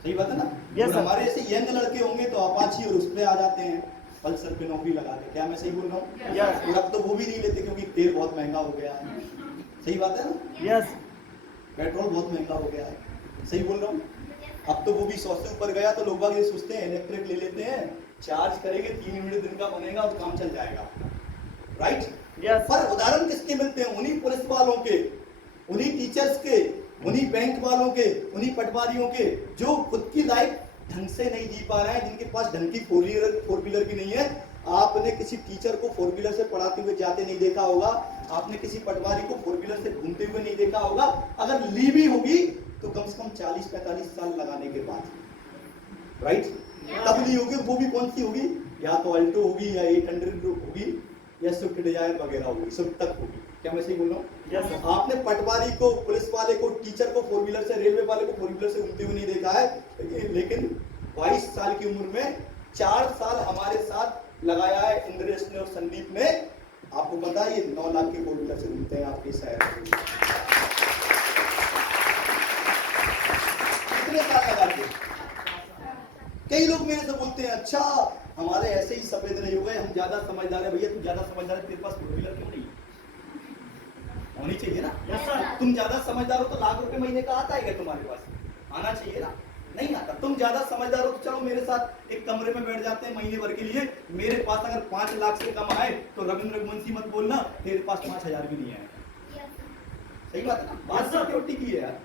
सही बात है ना। Yes, और sir. हमारे ऐसे यंग लड़के होंगे तो अपाची और उस पे आ जाते हैं, पल्सर पे नौकरी लगा के। क्या मैं सही बोल रहा हूँ? Yes. और अब तो वो भी नहीं लेते क्योंकि तेल बहुत महंगा हो गया है। सही बात है ना। यस, पेट्रोल बहुत महंगा हो गया है। सही बोल रहा हूँ। अब तो वो भी 100 से ऊपर गया तो लोग बाग ये सोचते हैं इलेक्ट्रिक ले लेते हैं, चार्ज करेंगे 3 यूनिट दिन का बनेगा और काम चल जाएगा। राइट। यस, पर उदाहरण किसके मिलते हैं? उन्हीं पुलिस वालों के, उन्हीं टीचर्स के, उन्हीं बैंक वालों के, उन्हीं पटवारियों के जो खुद की लाइफ ढंग से नहीं जी पा रहे हैं, जिनके पास ढंग की फोर व्हीलर भी नहीं है। आपने किसी टीचर को फोर व्हीलर से पढ़ाते हुए जाते नहीं देखा होगा, आपने किसी पटवारी को फोर व्हीलर से घूमते हुए नहीं देखा होगा। अगर ली भी होगी तो कम से कम 40-45 साल लगाने के बाद, राइट, तब ली होगी। वो भी कौन सी होगी? या तो अल्टो होगी, या 800 होगी, या स्विफ्ट डिजायर वगैरह होगी, स्विफ्ट तक होगी। क्या मैं सही बोल रहा हूँ? यस सर, आपने पटवारी को, पुलिस वाले को, टीचर को फोर व्हीलर से, रेलवे वाले को फोर व्हीलर से घूमते हुए नहीं देखा है। लेकिन 22 साल की उम्र में 4 साल हमारे साथ लगाया है इंद्रेश ने और संदीप ने। आपको पता है ये 9 लाख के फोर व्हीलर से घूमते हैं आपके शहर में। कितने साल लगा के? कई लोग मेरे से बोलते हैं अच्छा हमारे ऐसे ही सफेद नहीं हो गए, हम ज्यादा समझदार है। भैया तू ज्यादा समझदार है, तेरे पास फोर व्हीलर क्यों नहीं? होनी चाहिए ना। यस सर, तुम ज्यादा समझदार हो तो लाख रुपए महीने का आता है क्या तुम्हारे पास? आना चाहिए ना। नहीं आता। तुम ज्यादा समझदार हो तो चलो मेरे साथ एक कमरे में बैठ जाते हैं महीने भर के लिए। मेरे पास अगर 5 लाख से कम आए तो रविंद्र रघुवंशी मत बोलना तेरे पास 5000 भी नहीं आए। सही बात है ना। बात सिक्योरिटी की है यार।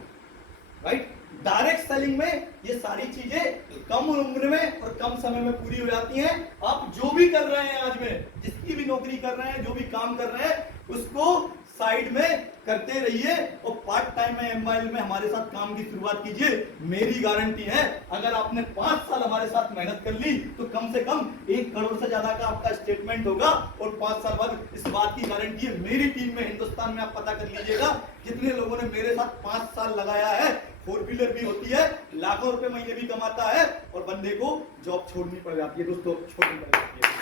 राइट। डायरेक्ट सेलिंग में ये सारी चीजें कम उम्र में और कम समय में पूरी हो जाती हैं। आप जो भी कर रहे हैं आज में, जिसकी भी नौकरी कर रहे हैं, जो भी काम कर रहे हैं, उसको साइड में करते रहिए और पार्ट टाइम में एमवाइल में हमारे साथ काम की शुरुआत कीजिए। मेरी गारंटी है अगर आपने 5 साल हमारे साथ मेहनत कर ली तो कम से कम 1 करोड़ से ज्यादा का आपका स्टेटमेंट होगा। और 5 साल बाद इस बात की गारंटी है मेरी टीम में, हिंदुस्तान में आप पता कर लीजिएगा जितने लोगों ने मेरे साथ 5 साल लगाया है, फोर व्हीलर भी होती है, लाखों रुपए महीने भी कमाता है और बंदे को जॉब छोड़नी पड़ जाती है। दोस्तों छोड़नी पड़ जाती है।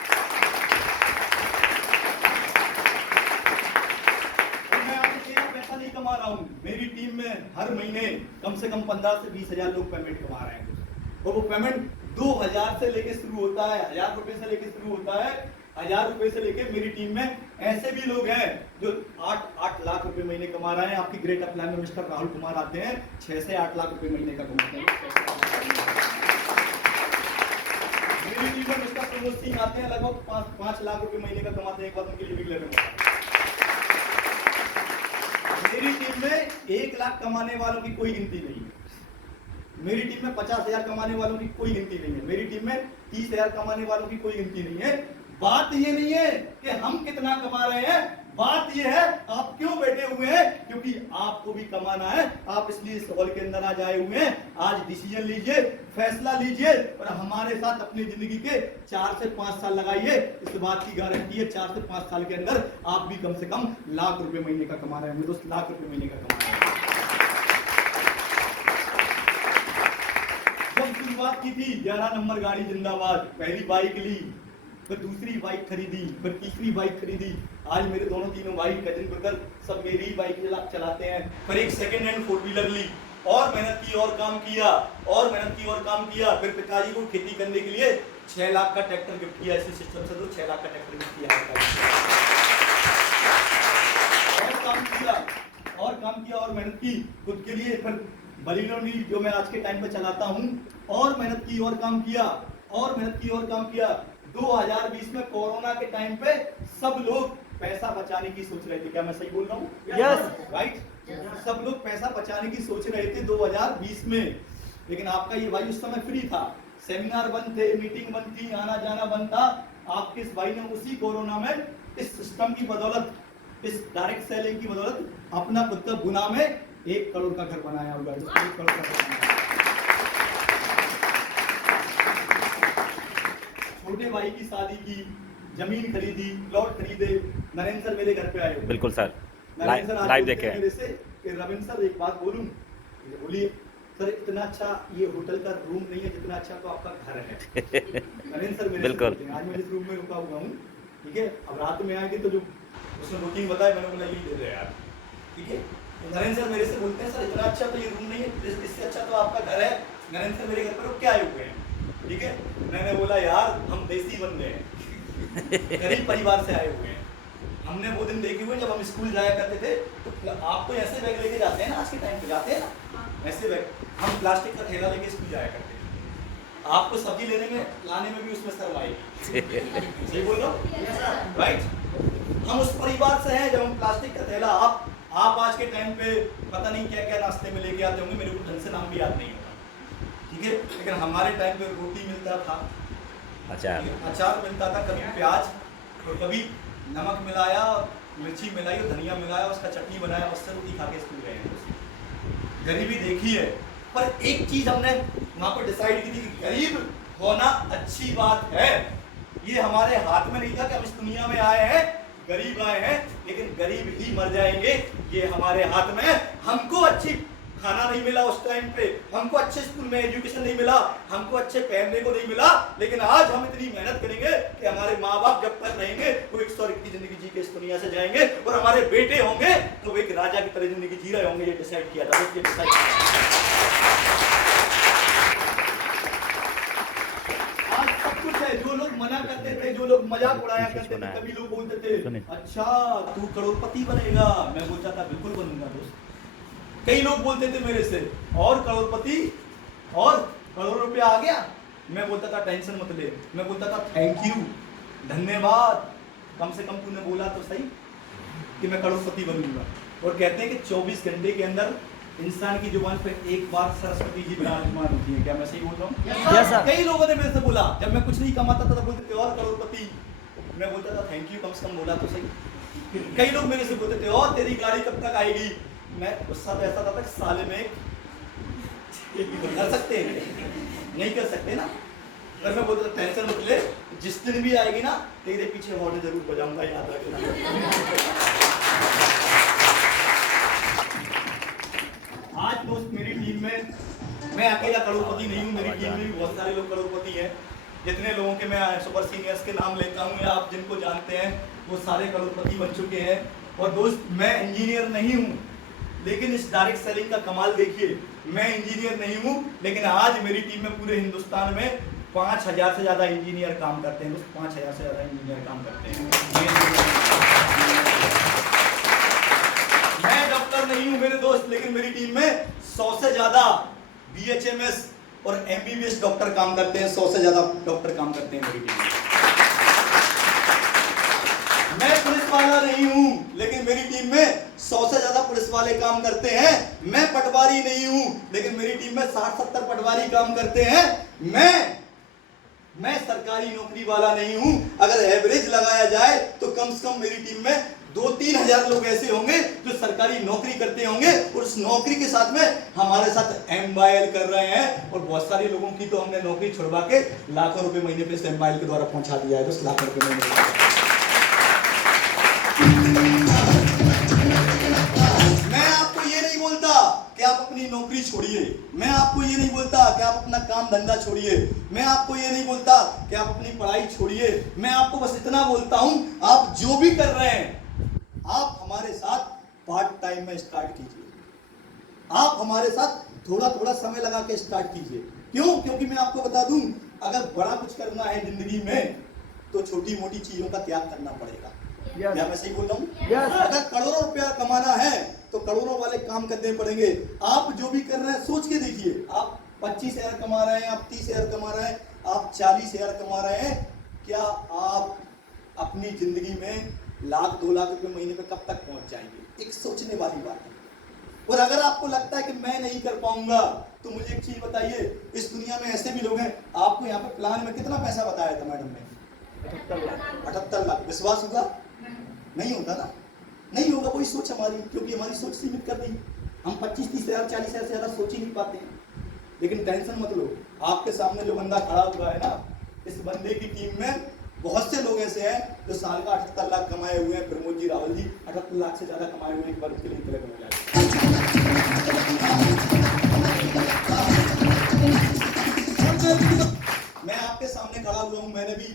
पैसा नहीं कमा रहा हूं, मेरी टीम में हर महीने कम से कम 15 से 20 हजार लोग पेमेंट कमा रहे हैं। और वो पेमेंट 2000 से लेके शुरू होता है, 1000 रुपए से लेके शुरू होता है। 1000 रुपए से लेके मेरी टीम में ऐसे भी लोग हैं जो 8 लाख रुपए महीने कमा रहे हैं। आपकी ग्रेट अपलाइन में मिस्टर राहुल कुमार आते हैं, 6 से 8 लाख रुपए महीने का कमाते हैं। मेरी टीम में मिस्टर प्रमोद सिंह आते हैं, लगभग 5 लाख रुपए महीने का कमाते हैं। एक बार उनके लिए भी क्लियर करना। मेरी टीम में 1 लाख कमाने वालों की कोई गिनती नहीं है। मेरी टीम में 50,000 कमाने वालों की कोई गिनती नहीं है। मेरी टीम में 30,000 कमाने वालों की कोई गिनती नहीं है। बात ये नहीं है कि हम कितना कमा रहे हैं, बात ये है आप क्यों बैठे हुए हैं, क्योंकि आपको भी कमाना है। आप इसलिए इस हॉल के अंदर आज आए हुए हैं। आज डिसीजन लीजिए, फैसला लीजिए और हमारे साथ अपनी जिंदगी के 4 से 5 साल लगाइए। इस बात की गारंटी है 4 से 5 साल के अंदर आप भी कम से कम लाख रुपए महीने का कमा रहे हैं। दोस्त लाख रुपए महीने का कमा रहे हैं। जब शुरुआत की थी 11 नंबर गाड़ी जिंदाबाद, पहली बाइक ली, फिर दूसरी बाइक खरीदी, फिर तीसरी बाइक खरीदी। आज मेरे दोनों तीनों भाई कजिन ब्रदर सब मेरी ही बाइक चलाते हैं। फिर एक सेकंड हैंड फोर व्हीलर ली और मेहनत की और काम किया और मेहनत की और काम किया। फिर पिताजी को खेती करने के लिए 6 लाख का ट्रैक्टर गिफ्ट किया। इसी सिस्टम से तो 6 लाख का ट्रैक्टर गिफ्ट किया और काम किया और मेहनत की खुद के लिए। फिर बलिनो ली जो मैं आज के टाइम पे चलाता हूँ, और मेहनत की और काम किया और मेहनत की और काम किया। 2020 में कोरोना के टाइम पे सब लोग पैसा बचाने की सोच रहे थे। क्या मैं सही बोल रहा हूँ? Yes. राइट। सब लोग पैसा बचाने की सोच रहे थे 2020 में। लेकिन आपका ये भाई उस समय फ्री था, सेमिनार बंद थे, मीटिंग बंद थी, आना जाना बंद था। आपके इस भाई ने उसी कोरोना में इस सिस्टम की बदौलत, इस डायरेक्ट सेलिंग की बदौलत अपना खुद का गुना में 1 करोड़ का घर बनाया हुआ है। 1 करोड़ का घर बनाया। छोटे भाई की शादी की, जमीन खरीदी, प्लॉट खरीदे। नरेंद्र सर मेरे घर पे आए। बिल्कुल सर, नरेंद्र सर आज लाइव बोलते देखे हैं मेरे से कि रविंद्र सर एक बात बोलूं। बोलिए। सर इतना अच्छा ये होटल का रूम नहीं है जितना अच्छा तो आपका घर है। नरेंद्र सर मेरे से बिल्कुल। बोलते हैं, आज मैं जिस रूम में रुका हुआ हूँ, ठीक है, अब रात में आएंगे तो जो उसने रूटीन बताया मैंने बोला यही दे दे यार, ठीक है। तो नरेंद्र सर मेरे से बोलते हैं सर इतना अच्छा तो ये रूम नहीं है, इससे अच्छा तो आपका घर है। नरेंद्र सर मेरे घर पर रुक के आए हुए हैं, ठीक है। मैंने बोला यार हम देसी बंदे हैं, गरीब परिवार से आए हुए हैं। हमने वो दिन देखे हुए जब हम स्कूल जाया करते थे, तो आप तो ऐसे बैग लेके जाते हैं ना, आज के टाइम पे जाते हैं ना ऐसे बैग, हम प्लास्टिक का थैला लेके स्कूल जाया करते थे। आपको सब्जी लेने में लाने में भी उसमें शर्म आएगी। सही बोल रहा हूँ, राइट। हम उस परिवार से हैं जब हम प्लास्टिक का थैला, आप आज के टाइम पे पता नहीं क्या क्या नाश्ते में लेके आते होंगे, मेरे को ढंग से नाम भी याद नहीं होगा, ठीक है। लेकिन हमारे टाइम पे रोटी मिलता था, अचार मिलता था, कभी प्याज और कभी नमक मिलाया, मिर्ची मिलाई और धनिया मिलाया, उसका चटनी बनाया, उससे रोटी खा के स्कूल गए हैं। गरीबी देखी है, पर एक चीज हमने वहां पर डिसाइड की थी कि गरीब होना अच्छी बात है। ये हमारे हाथ में नहीं था कि हम इस दुनिया में आए हैं, गरीब आए हैं, लेकिन गरीब ही मर जाएंगे, ये हमारे हाथ में है। हमको अच्छी खाना नहीं मिला उस टाइम पे, हमको अच्छे स्कूल में एजुकेशन नहीं मिला, हमको अच्छे पहनने को नहीं मिला, लेकिन आज हम इतनी मेहनत करेंगे कि हमारे माँ बाप जब तक रहेंगे वो 100 की जिंदगी जी के इस दुनिया से जाएंगे, और हमारे बेटे होंगे तो वो एक राजा की तरह जिंदगी जी रहे होंगे। ये डिसाइड किया था, ये डिसाइड आज सब कुछ है। जो लोग मना करते थे, जो लोग मजाक उड़ाया करते थे, कभी लोग बोलते थे अच्छा तू करोड़पति बनेगा, मैं बोलता था बिल्कुल बनूंगा दोस्त। कई लोग बोलते थे मेरे से और करोड़पति और करोड़ रुपया आ गया, मैं बोलता था टेंशन मत ले, मैं बोलता था थैंक यू, धन्यवाद, कम से कम तूने बोला तो सही कि मैं करोड़पति बनूंगा। और कहते हैं कि 24 घंटे के अंदर इंसान की जुबान पे एक बार सरस्वती जी विराजमान होती है। क्या मैं सही बोल रहा हूँ? Yes, sir. कई लोगों ने मेरे से बोला, जब मैं कुछ नहीं कमाता था तो बोलते थे और करोड़पति, मैं बोलता था थैंक यू, कम से कम बोला तो सही। कई लोग मेरे से बोलते थे और तेरी गाड़ी कब तक आएगी, मैं गुस्सा तो ऐसा था कि साले में कर सकते हैं नहीं कर सकते ना, अगर मैं बोलता टेंशन मत ले, जिस दिन भी आएगी ना तेरे पीछे हॉर्न जरूर बजाऊंगा, याद रखना। आज दोस्त मेरी टीम में मैं अकेला करोड़पति नहीं हूँ, मेरी टीम में भी बहुत सारे लोग करोड़पति हैं। जितने लोगों के मैं सुपर सीनियर्स के नाम लेता हूँ या आप जिनको जानते हैं वो सारे करोड़पति बन चुके हैं। और दोस्त मैं इंजीनियर नहीं हूँ, लेकिन इस डायरेक्ट सेलिंग का कमाल देखिए, मैं इंजीनियर नहीं हूँ लेकिन आज मेरी टीम में पूरे हिंदुस्तान में 5000 से ज्यादा इंजीनियर काम करते हैं। 5000 से ज्यादा इंजीनियर काम करते हैं। मैं डॉक्टर नहीं हूँ मेरे दोस्त, लेकिन मेरी टीम में 100 से ज्यादा BHMS और MBBS डॉक्टर काम करते हैं। 100 से ज्यादा डॉक्टर काम करते हैं मेरी टीम में। मैं पुलिस वाला नहीं हूं, लेकिन मेरी टीम में 100 से ज्यादा पुलिस वाले काम करते हैं। मैं पटवारी नहीं हूं, लेकिन मेरी टीम में 60-70 पटवारी काम करते हैं। मैं सरकारी नौकरी वाला नहीं हूं। अगर एवरेज लगाया जाए तो कम से कम मेरी टीम में 2-3 हजार लोग ऐसे होंगे जो सरकारी नौकरी करते होंगे और उस नौकरी के साथ में हमारे साथ MYL कर रहे हैं। और बहुत सारे लोगों की तो हमने नौकरी छुड़वा के लाखों रुपए महीने पे MYL के द्वारा पहुंचा दिया है। 10 लाख रुपए महीने। मैं आपको ये नहीं बोलता कि आप अपनी नौकरी छोड़िए, मैं आपको ये नहीं बोलता कि आप अपना काम धंधा छोड़िए, मैं आपको ये नहीं बोलता कि आप अपनी पढ़ाई छोड़िए। मैं आपको बस इतना बोलता हूं, आप जो भी कर रहे हैं आप हमारे साथ पार्ट टाइम में स्टार्ट कीजिए। आप हमारे साथ थोड़ा थोड़ा समय लगा के स्टार्ट कीजिए। क्यों? क्योंकि मैं आपको बता दूं, अगर बड़ा कुछ करना है जिंदगी में तो छोटी मोटी चीजों का त्याग करना पड़ेगा। Yes. क्या मैं सही बोल रहा हूँ? Yes. अगर करोड़ों रुपया कमाना है तो करोड़ों वाले काम करने पड़ेंगे। आप जो भी कर रहे हैं सोच के देखिए, आप 25,000 कमा रहे हैं, आप 30,000 कमा रहे हैं, आप 40,000 कमा रहे हैं, क्या आप अपनी जिंदगी में 1,00,000-2 लाख रुपए महीने पे कब तक पहुंच जाएंगे? एक सोचने वाली बात है। और अगर आपको लगता है कि मैं नहीं कर पाऊंगा तो मुझे एक चीज बताइए, इस दुनिया में ऐसे भी लोग हैं। आपको यहाँ पे प्लान में कितना पैसा बताया था मैडम ने? 78 लाख। विश्वास होगा? नहीं होता ना, नहीं होगा। कोई सोच हमारी, क्योंकि हमारी सोच सीमित कर दी। हम 25-30 हजार 40 हजार से ज्यादा सोच ही नहीं पाते हैं। लेकिन टेंशन मत लो, आपके सामने जो बंदा खड़ा हुआ है ना, इस बंदे की टीम में बहुत से लोग ऐसे हैं जो साल का 78 लाख कमाए हुए हैं। प्रमोद जी, राहुल जी 78 लाख से ज्यादा कमाए हुए हैं। एक बार उसके लिए हुआ हूँ, मैंने भी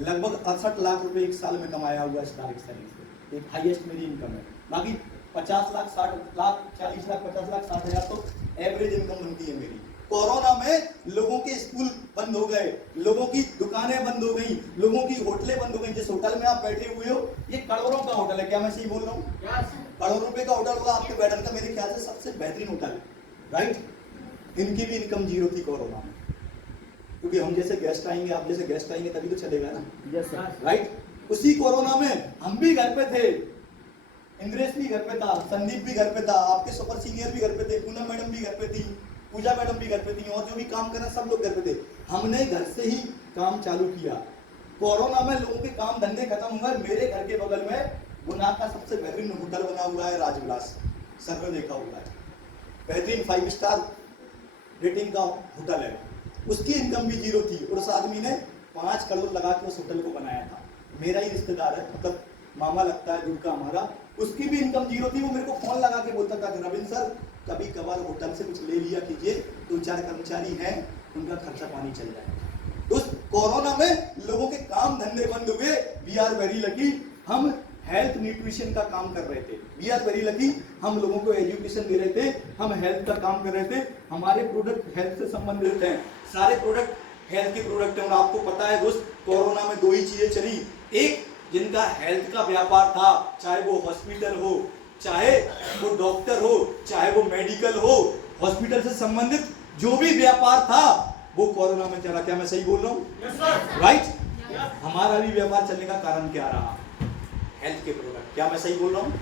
लगभग 68 लाख रुपए एक साल में कमाया हुआ इस डायरेक्ट सेलिंग से, एक हाईएस्ट मेरी इनकम है। बाकी 50 लाख 60 लाख 40 लाख 50 लाख 60 हजार तो एवरेज इनकम बनती है मेरी। कोरोना में लोगों के स्कूल बंद हो गए, लोगों की दुकानें बंद हो गई, लोगों की होटलें बंद हो गई। जिस होटल में आप बैठे हुए हो ये करोड़ों का होटल है, क्या मैं सही बोल रहा हूँ? करोड़ों रुपए का होटल होगा आपके बैठने का, मेरे ख्याल से सबसे बेहतरीन होटल है, राइट। इनकी भी इनकम जीरो थी कोरोना में, क्योंकि हम जैसे गेस्ट आएंगे, आप जैसे गेस्ट आएंगे तभी तो चलेगा ना, यस सर। राइट। उसी कोरोना में हम भी घर पे थे, इंद्रेश भी घर पे था, संदीप भी घर पे था, आपके सुपर सीनियर भी घर पे थे, पूनम मैडम भी घर पे थी, पूजा मैडम भी घर पे थी, और जो भी काम कर रहे हैं सब लोग घर पे थे। हमने घर से ही काम चालू किया। कोरोना में लोगों के काम धंधे खत्म हुए। मेरे घर के बगल में गुना का सबसे बेहतरीन होटल बना हुआ है, राजविलास, सर ने देखा हुआ है, बेहतरीन 5 स्टार रेटिंग का होटल है। उसकी इनकम भी जीरो थी और उस आदमी ने 5 करोड़ लगा के उस होटल को बनाया था। मेरा ही रिश्तेदार है, मतलब मामा लगता है दूर का हमारा, उसकी भी इनकम जीरो थी। वो मेरे को फोन लगा के बोलता था कि रविंद्र सर कभी कभार होटल से कुछ ले लिया कीजिए, 2-4 कर्मचारी हैं, उनका खर्चा पानी चल जाए। उस कोरोना में लोगों के काम धंधे बंद हुए। वी आर वेरी लकी, हम हेल्थ न्यूट्रिशन का काम कर रहे थे। वी आर वेरी लकी, हम लोगों को एजुकेशन दे रहे थे, हम हेल्थ का काम कर रहे थे। हमारे प्रोडक्ट हेल्थ से संबंधित हैं, सारे प्रोडक्ट हेल्थ के प्रोडक्ट हैं। और आपको पता है दोस्त, कोरोना में 2 ही चीजें चली। एक, जिनका हेल्थ का व्यापार था, चाहे वो हॉस्पिटल हो, चाहे वो डॉक्टर हो, चाहे वो मेडिकल हो, हॉस्पिटल से संबंधित जो भी व्यापार था वो कोरोना में चला। क्या मैं सही बोल रहा हूँ? राइट। हमारा भी व्यापार चलने का कारण क्या रहा? हेल्थ के प्रोडक्ट। क्या मैं सही बोल रहा हूँ?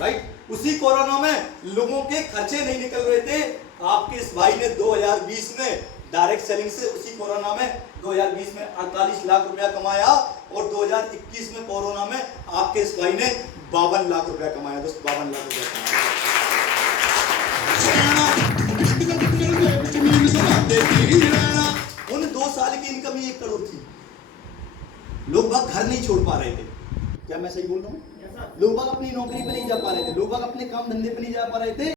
राइट। उसी कोरोना में लोगों के खर्चे नहीं निकल रहे थे। आपके इस भाई ने 2020 में डायरेक्ट सेलिंग से उसी कोरोना में 2020 में 48 लाख रुपया कमाया और 2021 में कोरोना में आपके इस भाई ने 52 लाख रुपया कमाया। दोस्त 52 लाख रुपया कमाया। उन 2 साल की इनकम ही 1 करोड़ थी। लोग बाग घर नहीं छोड़ पा रहे थे। क्या मैं सही बोल रहा हूँ? लोग बाग अपनी नौकरी पे नहीं जा पा रहे थे, लोग बाग अपने काम धंधे पे नहीं जा पा रहे थे।